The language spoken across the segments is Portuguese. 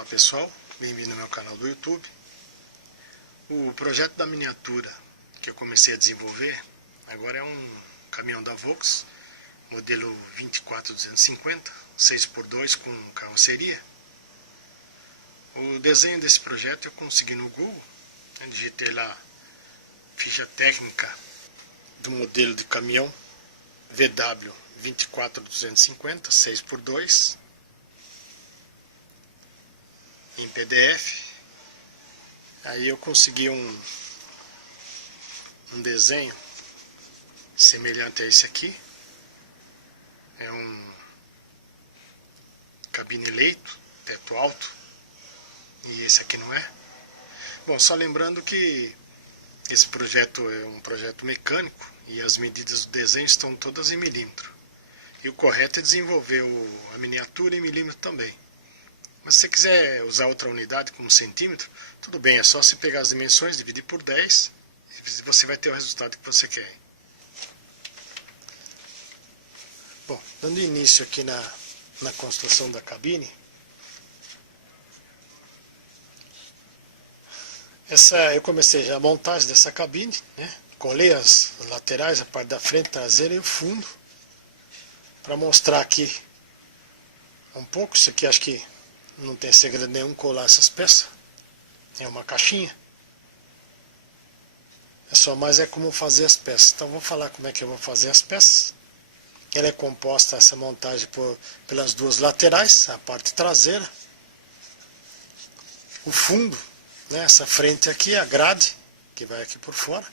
Olá pessoal, bem-vindo ao meu canal do YouTube. O projeto da miniatura que eu comecei a desenvolver agora é um caminhão da Volks, modelo 24250, 6x2 com carroceria. O desenho desse projeto eu consegui no Google, digitei lá ficha técnica do modelo de caminhão VW 24250, 6x2, em PDF. Aí eu consegui um desenho semelhante a esse aqui. É um cabine leito, teto alto, e esse aqui não é. Bom, só lembrando que esse projeto é um projeto mecânico e as medidas do desenho estão todas em milímetro. E o correto é desenvolver a miniatura em milímetro também. Mas se você quiser usar outra unidade como centímetro, tudo bem, é só você pegar as dimensões, dividir por 10 e você vai ter o resultado que você quer. Bom, dando início aqui na construção da cabine, eu comecei já a montagem dessa cabine, né? Colei as laterais, a parte da frente, traseira e o fundo, para mostrar aqui um pouco. Isso aqui acho que não tem segredo nenhum colar essas peças. É uma caixinha. É só mais como fazer as peças. Então vou falar como é que eu vou fazer as peças. Ela é composta, essa montagem, pelas duas laterais, a parte traseira, o fundo, né, essa frente aqui, a grade, que vai aqui por fora,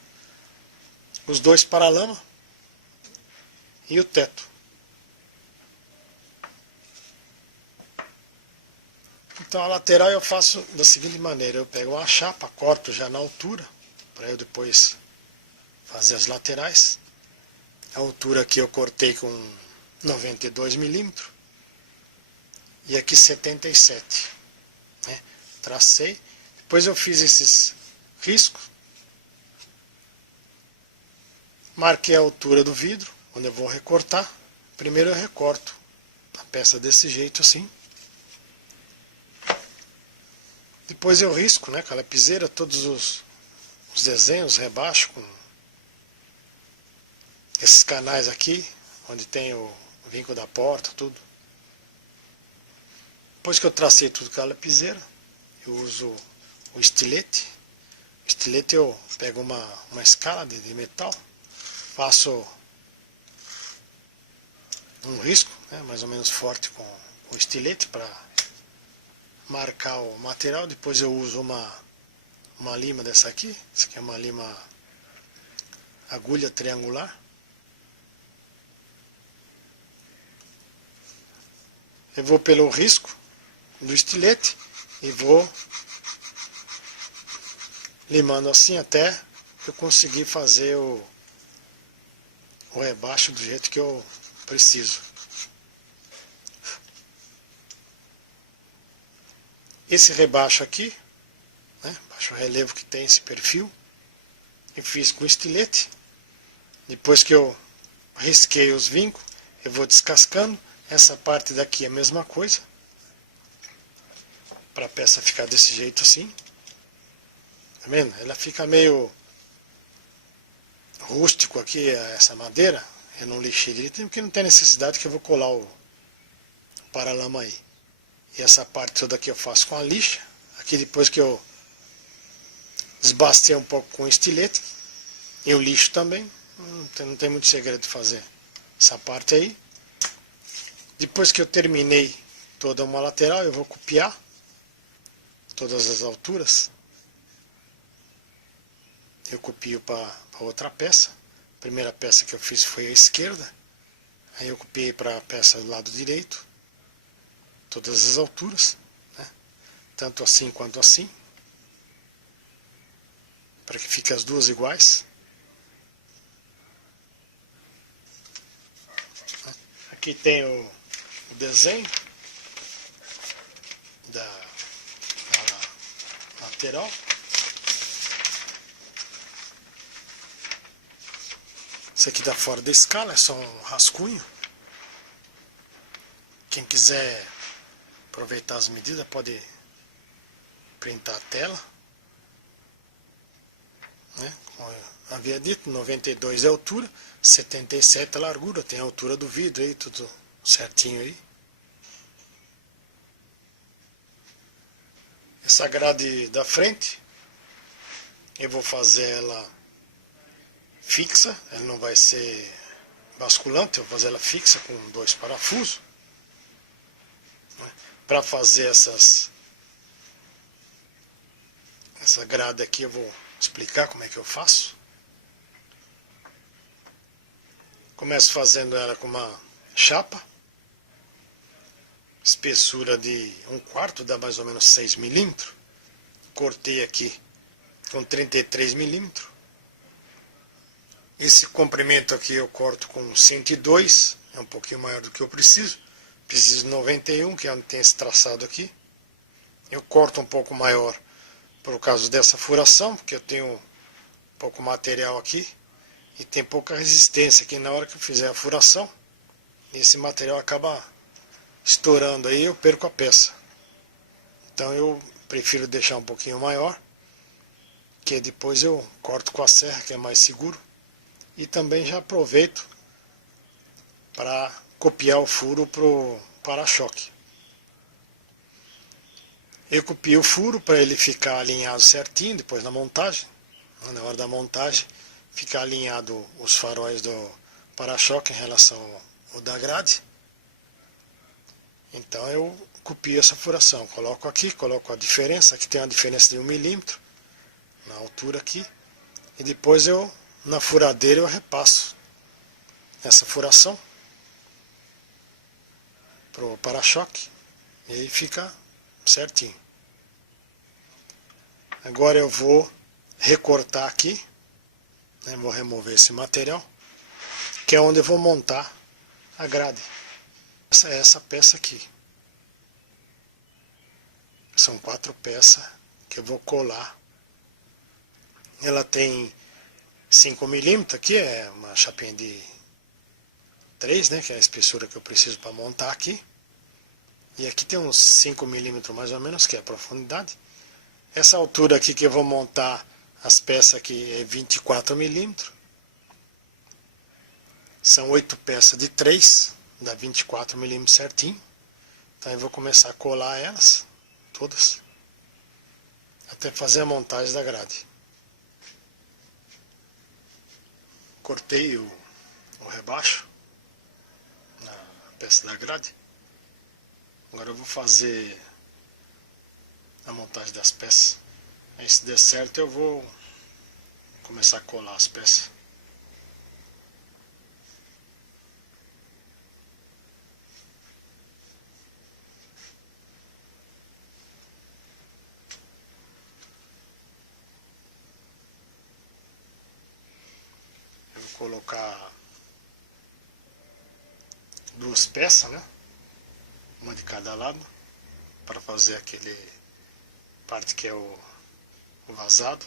os dois paralamas e o teto. Então a lateral eu faço da seguinte maneira: eu pego uma chapa, corto já na altura, para eu depois fazer as laterais. A altura aqui eu cortei com 92 milímetros e aqui 77, né? Tracei, depois eu fiz esses riscos, marquei a altura do vidro, onde eu vou recortar. Primeiro eu recorto a peça desse jeito assim. Depois eu risco, né, com a lapiseira, todos os desenhos, rebaixo com esses canais aqui, onde tem o vinco da porta, tudo. Depois que eu tracei tudo com a lapiseira, eu uso o estilete. O estilete eu pego uma escala de metal, faço um risco, né, mais ou menos forte com o estilete para marcar o material. Depois eu uso uma lima dessa aqui. Essa aqui é uma lima agulha triangular. Eu vou pelo risco do estilete e vou limando assim até eu conseguir fazer o rebaixo do jeito que eu preciso. Esse rebaixo aqui, né, baixo relevo que tem esse perfil, eu fiz com estilete. Depois que eu risquei os vincos, eu vou descascando. Essa parte daqui é a mesma coisa, para a peça ficar desse jeito assim. Tá vendo? Ela fica meio rústico aqui, essa madeira. Eu não lixei direitinho porque não tem necessidade, que eu vou colar o paralama aí. E essa parte toda aqui eu faço com a lixa. Aqui depois que eu desbastei um pouco com o estilete, eu lixo também. Não tem muito segredo de fazer essa parte aí. Depois que eu terminei toda uma lateral, eu vou copiar todas as alturas. Eu copio para outra peça. A primeira peça que eu fiz foi a esquerda. Aí eu copiei para a peça do lado direito. Todas as alturas, né? Tanto assim quanto assim, para que fiquem as duas iguais. Aqui tem o desenho da lateral. Isso aqui está fora da escala, é só um rascunho. Quem quiser aproveitar as medidas pode printar a tela, né? Como eu havia dito, 92 é a altura, 77 a largura, tem a altura do vidro aí, tudo certinho aí. Essa grade da frente, eu vou fazer ela fixa, ela não vai ser basculante, eu vou fazer ela fixa com 2 parafusos. Para fazer essa grade aqui eu vou explicar como é que eu faço. Começo fazendo ela com uma chapa, espessura de 1/4, dá mais ou menos 6 milímetros. Cortei aqui com 33 milímetros. Esse comprimento aqui eu corto com 102, é um pouquinho maior do que eu preciso. Preciso de 91, que é onde tem esse traçado aqui. Eu corto um pouco maior por causa dessa furação, porque eu tenho pouco material aqui e tem pouca resistência aqui. Na hora que eu fizer a furação, esse material acaba estourando aí, eu perco a peça. Então eu prefiro deixar um pouquinho maior, que depois eu corto com a serra, que é mais seguro. E também já aproveito para copiar o furo para o para-choque. Eu copio o furo para ele ficar alinhado certinho depois na montagem. Na hora da montagem, ficar alinhado os faróis do para-choque em relação ao da grade. Então eu copio essa furação, coloco aqui, coloco a diferença, aqui tem uma diferença de 1 milímetro na altura aqui, e depois eu, na furadeira, eu repasso essa furação para o para-choque, e aí fica certinho. Agora eu vou recortar aqui, né, vou remover esse material, que é onde eu vou montar a grade. Essa é essa peça aqui. São 4 peças que eu vou colar. Ela tem 5 milímetros aqui, é uma chapinha de 3, né, que é a espessura que eu preciso para montar aqui. E aqui tem uns 5 milímetros mais ou menos, que é a profundidade. Essa altura aqui que eu vou montar as peças aqui é 24 milímetros. São 8 peças de 3, dá 24 milímetros certinho. Então eu vou começar a colar elas, todas, até fazer a montagem da grade. Cortei o rebaixo na peça da grade. Agora eu vou fazer a montagem das peças. Aí se der certo eu vou começar a colar as peças. Eu vou colocar 2 peças, né? Uma de cada lado, para fazer aquele parte que é o vazado.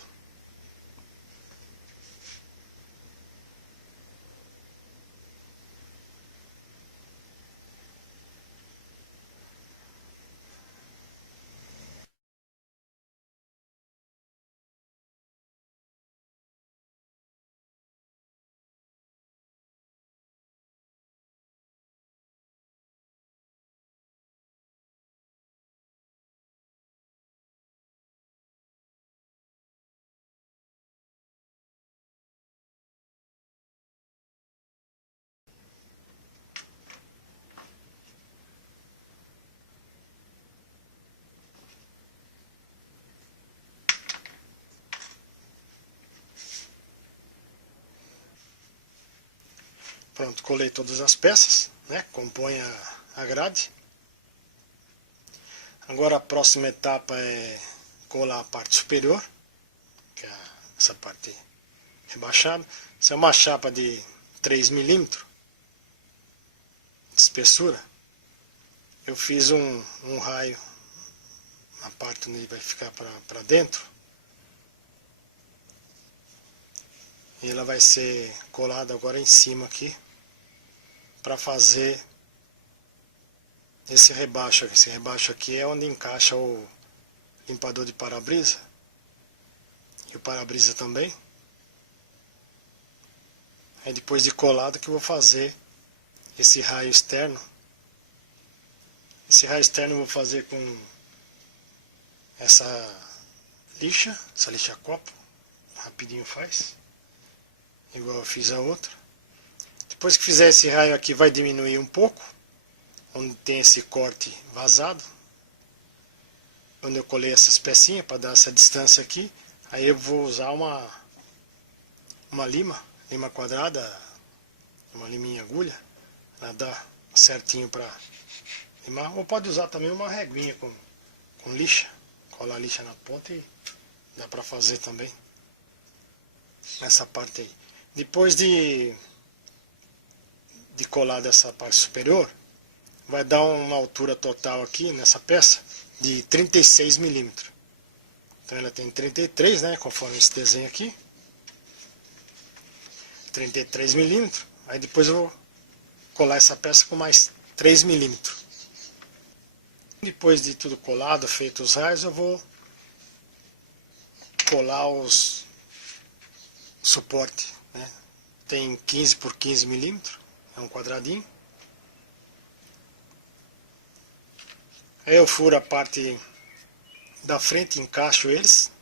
Pronto, colei todas as peças, né? Compõe a grade. Agora a próxima etapa é colar a parte superior, que é essa parte rebaixada. Essa é uma chapa de 3 milímetros de espessura. Eu fiz um raio na parte onde vai ficar para dentro. E ela vai ser colada agora em cima aqui, para fazer esse rebaixo. Esse rebaixo aqui é onde encaixa o limpador de para-brisa. E o para-brisa também. Aí depois de colado que eu vou fazer esse raio externo. Esse raio externo eu vou fazer com essa lixa copo. Rapidinho faz. Igual eu fiz a outra. Depois que fizer esse raio aqui vai diminuir um pouco. Onde tem esse corte vazado. Onde eu colei essas pecinhas para dar essa distância aqui. Aí eu vou usar uma lima quadrada, uma liminha agulha, para dar certinho para limar. Ou pode usar também uma reguinha com lixa, colar a lixa na ponta e dá para fazer também essa parte aí. Depois de colar dessa parte superior, vai dar uma altura total aqui nessa peça de 36 milímetros. Então ela tem 33, né, conforme esse desenho aqui. 33 milímetros. Aí depois eu vou colar essa peça com mais 3 milímetros. Depois de tudo colado, feito os raios, eu vou colar os suporte, né? Tem 15 por 15 milímetros, é um quadradinho. Aí eu furo a parte da frente e encaixo eles,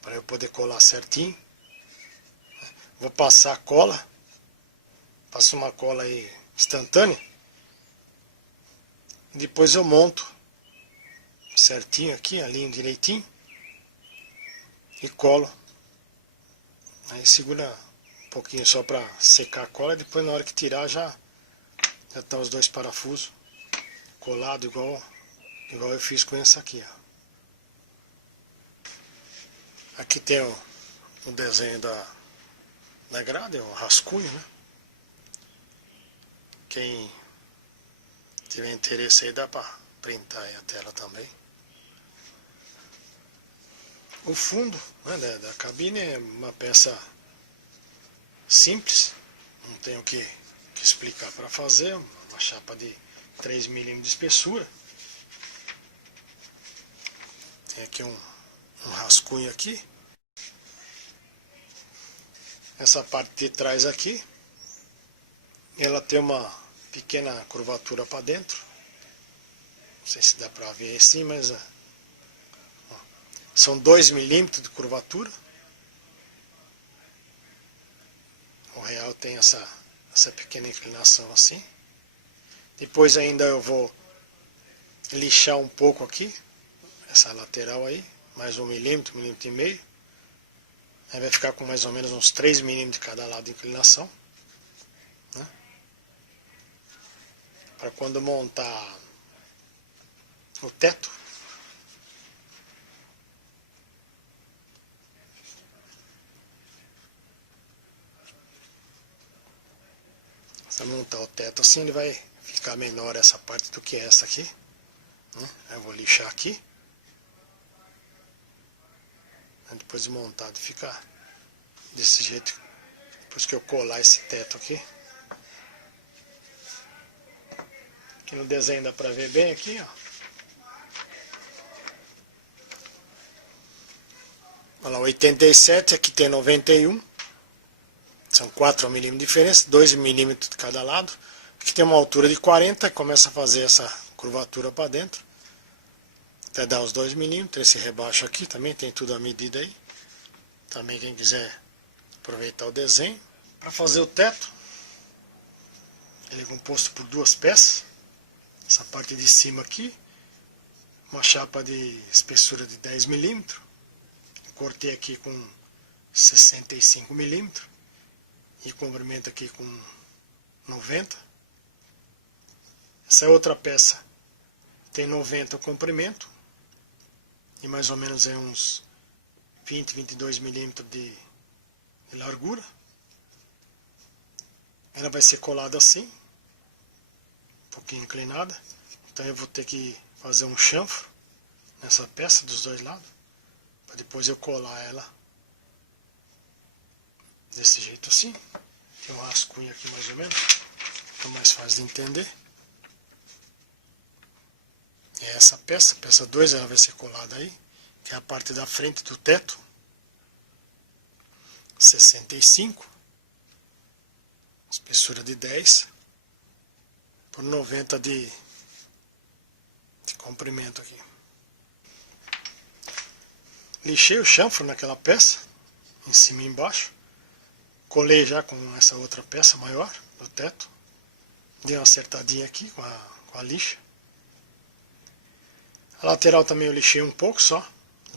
para eu poder colar certinho. Vou passar a cola, passo uma cola aí instantânea. Depois eu monto certinho aqui, alinho direitinho e colo. Aí segura um pouquinho só para secar a cola, e depois na hora que tirar já tá os dois parafusos colados igual eu fiz com essa aqui, ó. Aqui tem o desenho da grade, é um rascunho, né? Quem tiver interesse aí dá para printar aí a tela também. O fundo, né, da cabine é uma peça simples, não tenho o que explicar para fazer, uma chapa de 3 milímetros de espessura. Tem aqui um rascunho aqui. Essa parte de trás aqui, ela tem uma pequena curvatura para dentro. Não sei se dá para ver assim, mas são 2 milímetros de curvatura. O real tem essa pequena inclinação assim. Depois ainda eu vou lixar um pouco aqui, essa lateral aí, mais 1 milímetro, 1,5 milímetros. Aí vai ficar com mais ou menos uns 3 milímetros de cada lado de inclinação, né? Para quando montar o teto, se montar o teto assim, ele vai ficar menor essa parte do que essa aqui, né? Aí eu vou lixar aqui. Depois de montado fica desse jeito. Depois que eu colar esse teto aqui. Aqui no desenho dá pra ver bem aqui, ó. Olha lá, 87, aqui tem 91. São 4 milímetros de diferença, 2 milímetros de cada lado. Aqui tem uma altura de 40, começa a fazer essa curvatura para dentro. Até dar os 2 milímetros, esse rebaixo aqui também tem tudo a medida aí. Também quem quiser aproveitar o desenho. Para fazer o teto, ele é composto por 2 peças. Essa parte de cima aqui, uma chapa de espessura de 10 milímetros. Cortei aqui com 65 milímetros. E comprimento aqui com 90. Essa outra peça tem 90 o comprimento. E mais ou menos é uns 20, 22 milímetros de largura. Ela vai ser colada assim, um pouquinho inclinada. Então eu vou ter que fazer um chanfro nessa peça dos dois lados, para depois eu colar ela desse jeito assim. Tem um rascunho aqui mais ou menos, fica mais fácil de entender. É essa peça 2, ela vai ser colada aí. que é a parte da frente do teto, 65, espessura de 10 por 90 de comprimento aqui. Lixei o chanfro naquela peça, em cima e embaixo, colei já com essa outra peça maior do teto, dei uma acertadinha aqui com a lixa. A lateral também eu lixei um pouco só,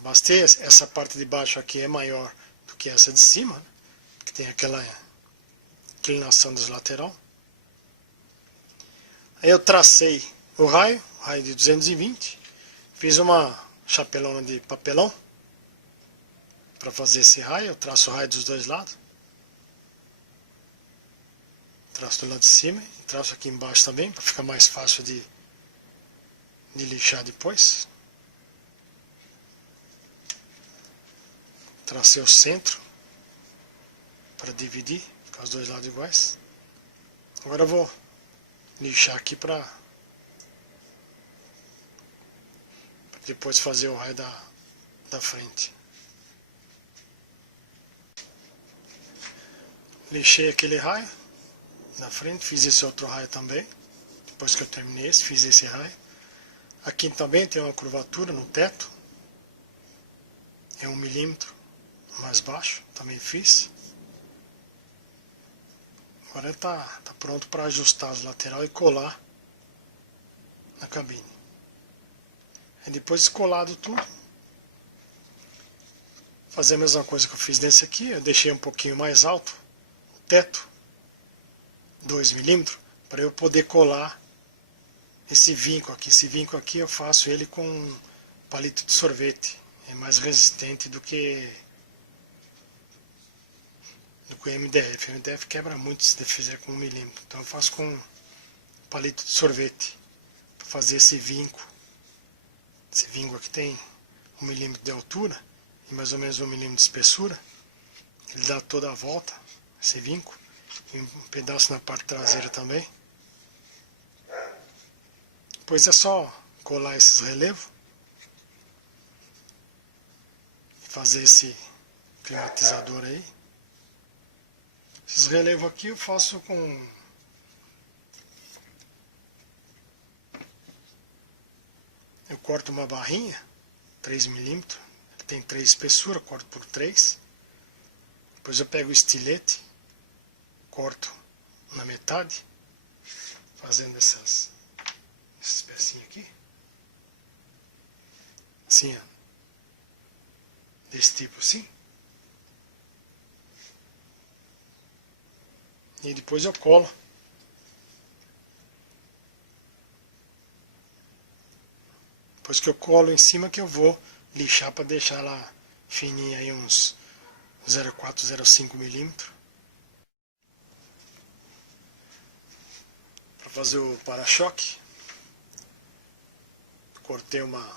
bastei. Essa parte de baixo aqui é maior do que essa de cima, né? Que tem aquela inclinação dos lateral. Aí eu tracei o raio de 220, fiz uma chapelona de papelão para fazer esse raio. Eu traço o raio dos dois lados, traço do lado de cima e traço aqui embaixo também, para ficar mais fácil de lixar depois. Tracei o centro para dividir, ficar os dois lados iguais. Agora eu vou lixar aqui para depois fazer o raio da frente. Lixei aquele raio da frente, fiz esse outro raio também. Depois que eu terminei esse, fiz esse raio. Aqui também tem uma curvatura no teto, é 1 milímetro mais baixo, também fiz. Agora ele tá pronto para ajustar as laterais e colar na cabine. Aí depois de colado tudo, fazer a mesma coisa que eu fiz nesse aqui. Eu deixei um pouquinho mais alto o teto, 2 milímetros, para eu poder colar esse vinco aqui. Esse vinco aqui eu faço ele com palito de sorvete. É mais resistente do que o MDF. O MDF quebra muito se fizer com 1 milímetro. Então eu faço com palito de sorvete para fazer esse vinco. Esse vinco aqui tem 1 milímetro de altura e mais ou menos 1 milímetro de espessura. Ele dá toda a volta, esse vinco, e um pedaço na parte traseira também. Depois é só colar esses relevos e fazer esse climatizador aí. Esses relevos aqui eu faço com eu corto uma barrinha 3 milímetros, ele tem 3 espessuras, corto por 3. Depois eu pego o estilete, corto na metade, fazendo essas pecinhas aqui, assim, ó, desse tipo assim. E depois eu colo. Depois que eu colo em cima que eu vou lixar para deixar ela fininha aí, uns 0,4, 0,5 milímetros. Para fazer o para-choque, cortei uma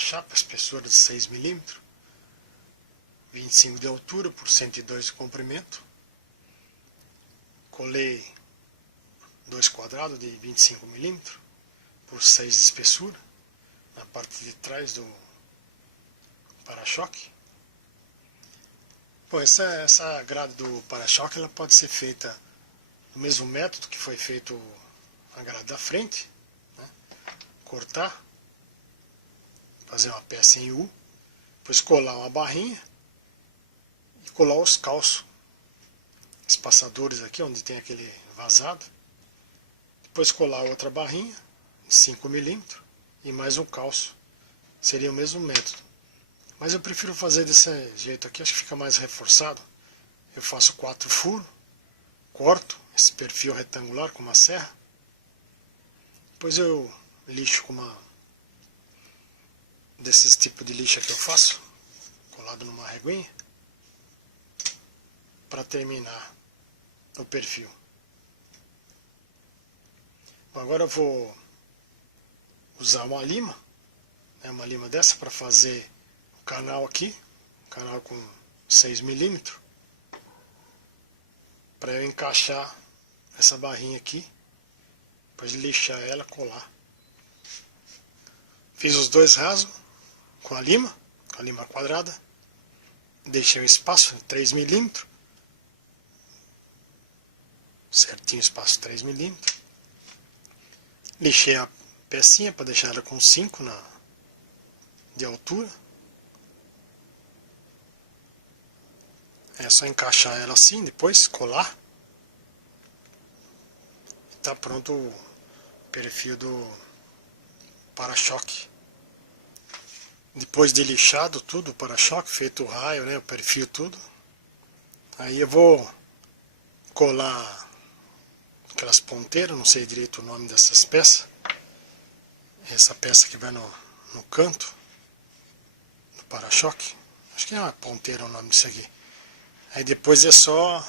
chapa, espessura de 6 milímetros, 25 de altura por 102 de comprimento. Colei 2 quadrados de 25 milímetros por 6 de espessura na parte de trás do para-choque. Bom, essa grade do para-choque ela pode ser feita do mesmo método que foi feito a grade da frente, né? Cortar, fazer uma peça em U, depois colar uma barrinha e colar os calços, espaçadores aqui onde tem aquele vazado. Depois colar outra barrinha de 5 milímetros e mais um calço. Seria o mesmo método. Mas eu prefiro fazer desse jeito aqui, acho que fica mais reforçado. Eu faço 4 furos, corto esse perfil retangular com uma serra. Depois eu lixo com uma desses tipos de lixa que eu faço, colado numa reguinha, para terminar o perfil. Bom, agora eu vou usar uma lima, né, uma lima dessa para fazer o canal aqui, um canal com 6 milímetros, para eu encaixar essa barrinha aqui, depois lixar ela, colar. Fiz os 2 rasos com a lima, a lima quadrada, deixei um espaço de 3 milímetros, certinho espaço 3 milímetros, lixei a pecinha para deixar ela com 5 de altura. É só encaixar ela assim, depois colar. E tá pronto o perfil do para-choque. Depois de lixado tudo, o para-choque, feito o raio, né, o perfil tudo. Aí eu vou colar aquelas ponteiras, não sei direito o nome dessas peças. Essa peça que vai no canto do para-choque. Acho que é uma ponteira o nome disso aqui. Aí depois é só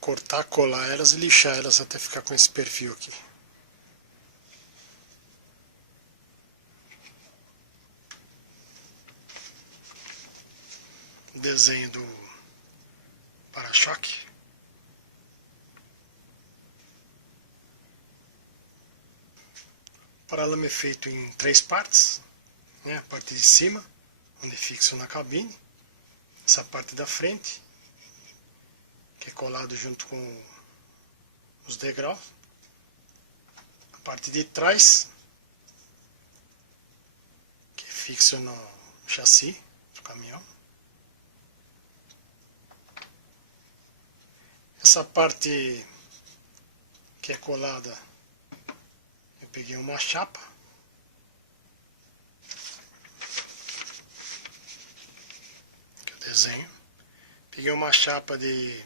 cortar, colar elas e lixar elas até ficar com esse perfil aqui. Desenho do para-choque. O paralama é feito em 3 partes, né? A parte de cima, onde fixo na cabine, essa parte da frente, que é colado junto com os degraus, a parte de trás, que é fixo no chassi do caminhão. Essa parte que é colada, eu peguei uma chapa, que eu desenho. Peguei uma chapa de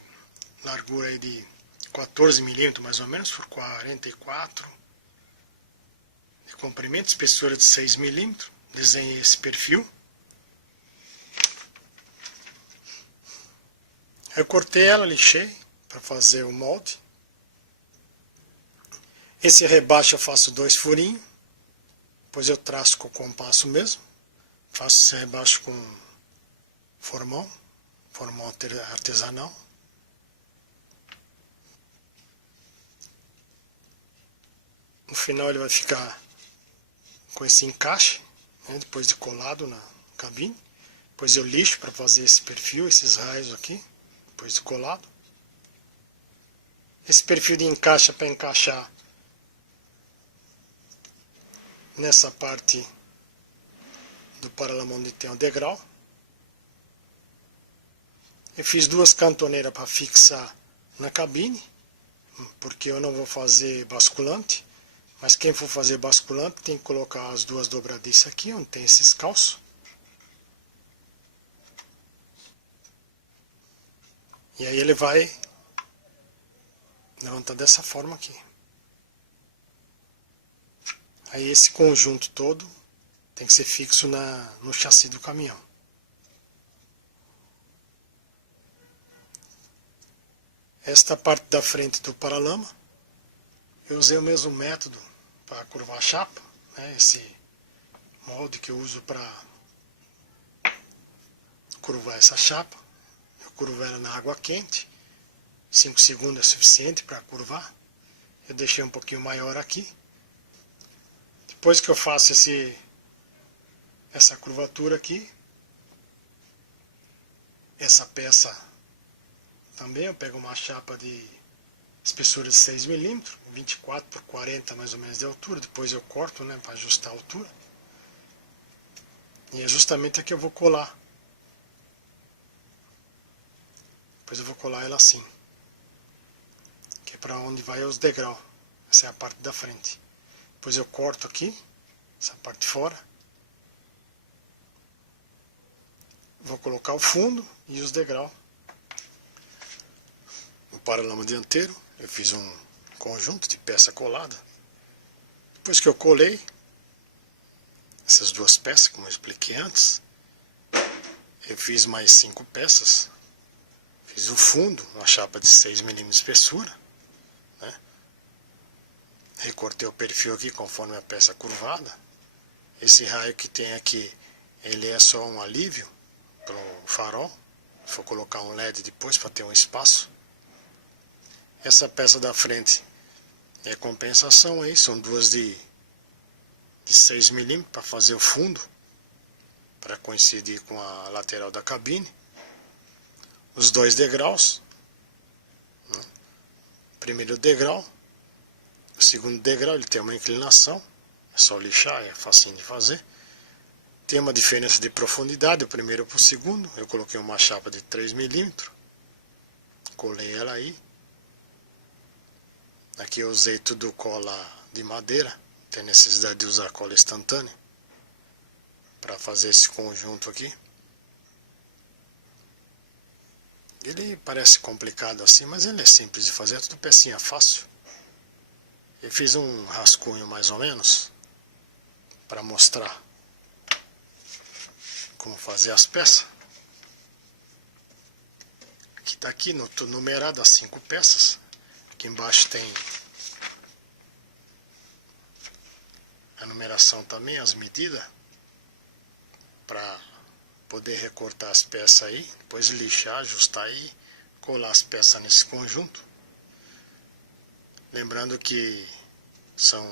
largura aí de 14 milímetros mais ou menos, por 44. De comprimento, espessura de 6 milímetros. Desenhei esse perfil. Eu cortei ela, lixei para fazer o molde. Esse rebaixo eu faço 2 furinhos, depois eu traço com o compasso mesmo. Faço esse rebaixo com formão artesanal. No final ele vai ficar com esse encaixe, né, depois de colado na cabine. Depois eu lixo para fazer esse perfil, esses raios aqui, depois de colado. Esse perfil de encaixe é para encaixar nessa parte do paralama onde tem o degrau. Eu fiz 2 cantoneiras para fixar na cabine, porque eu não vou fazer basculante, mas quem for fazer basculante tem que colocar as 2 dobradiças aqui, onde tem esses calços. E aí ele vai levantar dessa forma aqui. Aí esse conjunto todo tem que ser fixo no chassi do caminhão. Esta parte da frente do paralama, eu usei o mesmo método para curvar a chapa, né? Esse molde que eu uso para curvar essa chapa. Eu curvo ela na água quente, 5 segundos é suficiente para curvar. Eu deixei um pouquinho maior aqui. Depois que eu faço essa curvatura aqui, essa peça também, eu pego uma chapa de espessura de 6 milímetros, 24 por 40 mais ou menos de altura, depois eu corto, né, para ajustar a altura. E é justamente aqui eu vou colar. Depois eu vou colar ela assim, que é para onde vai os degraus. Essa é a parte da frente. Depois eu corto aqui, essa parte de fora. Vou colocar o fundo e os degraus. O paralama dianteiro, eu fiz um conjunto de peça colada. Depois que eu colei essas 2 peças, como eu expliquei antes, eu fiz mais 5 peças. Fiz o fundo, uma chapa de 6 milímetros de espessura, né? Recortei o perfil aqui conforme a peça curvada. Esse raio que tem aqui, ele é só um alívio para o farol. Vou colocar um LED depois para ter um espaço. Essa peça da frente é compensação aí, são 2 de 6 milímetros para fazer o fundo. para coincidir com a lateral da cabine. Os dois degraus, né? Primeiro degrau, o segundo degrau, ele tem uma inclinação, é só lixar, é facinho de fazer. Tem uma diferença de profundidade, o primeiro para o segundo. Eu coloquei uma chapa de 3 milímetros, colei ela aí. Aqui eu usei tudo cola de madeira, tem necessidade de usar cola instantânea para fazer esse conjunto aqui. Ele parece complicado assim, mas ele é simples de fazer, é tudo pecinha fácil. Eu fiz um rascunho mais ou menos para mostrar como fazer as peças. Aqui está aqui numerado as 5 peças. Aqui embaixo tem a numeração também, as medidas, para poder recortar as peças aí, depois lixar, ajustar e colar as peças nesse conjunto. Lembrando que são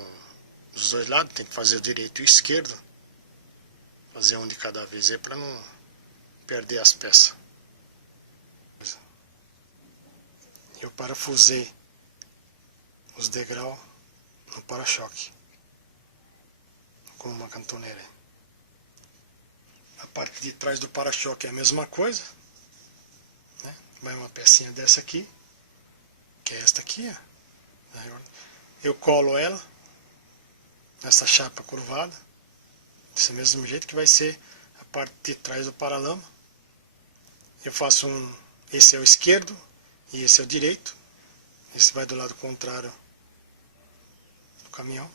dos dois lados, tem que fazer o direito e o esquerdo. Fazer um de cada vez aí para não perder as peças. Eu parafusei os degraus no para-choque com uma cantoneira. A parte de trás do para-choque é a mesma coisa, né? Vai uma pecinha dessa aqui, que é esta aqui, ó. Eu colo ela nessa chapa curvada, desse mesmo jeito que vai ser a parte de trás do paralama. Eu faço esse é o esquerdo e esse é o direito. Esse vai do lado contrário do caminhão.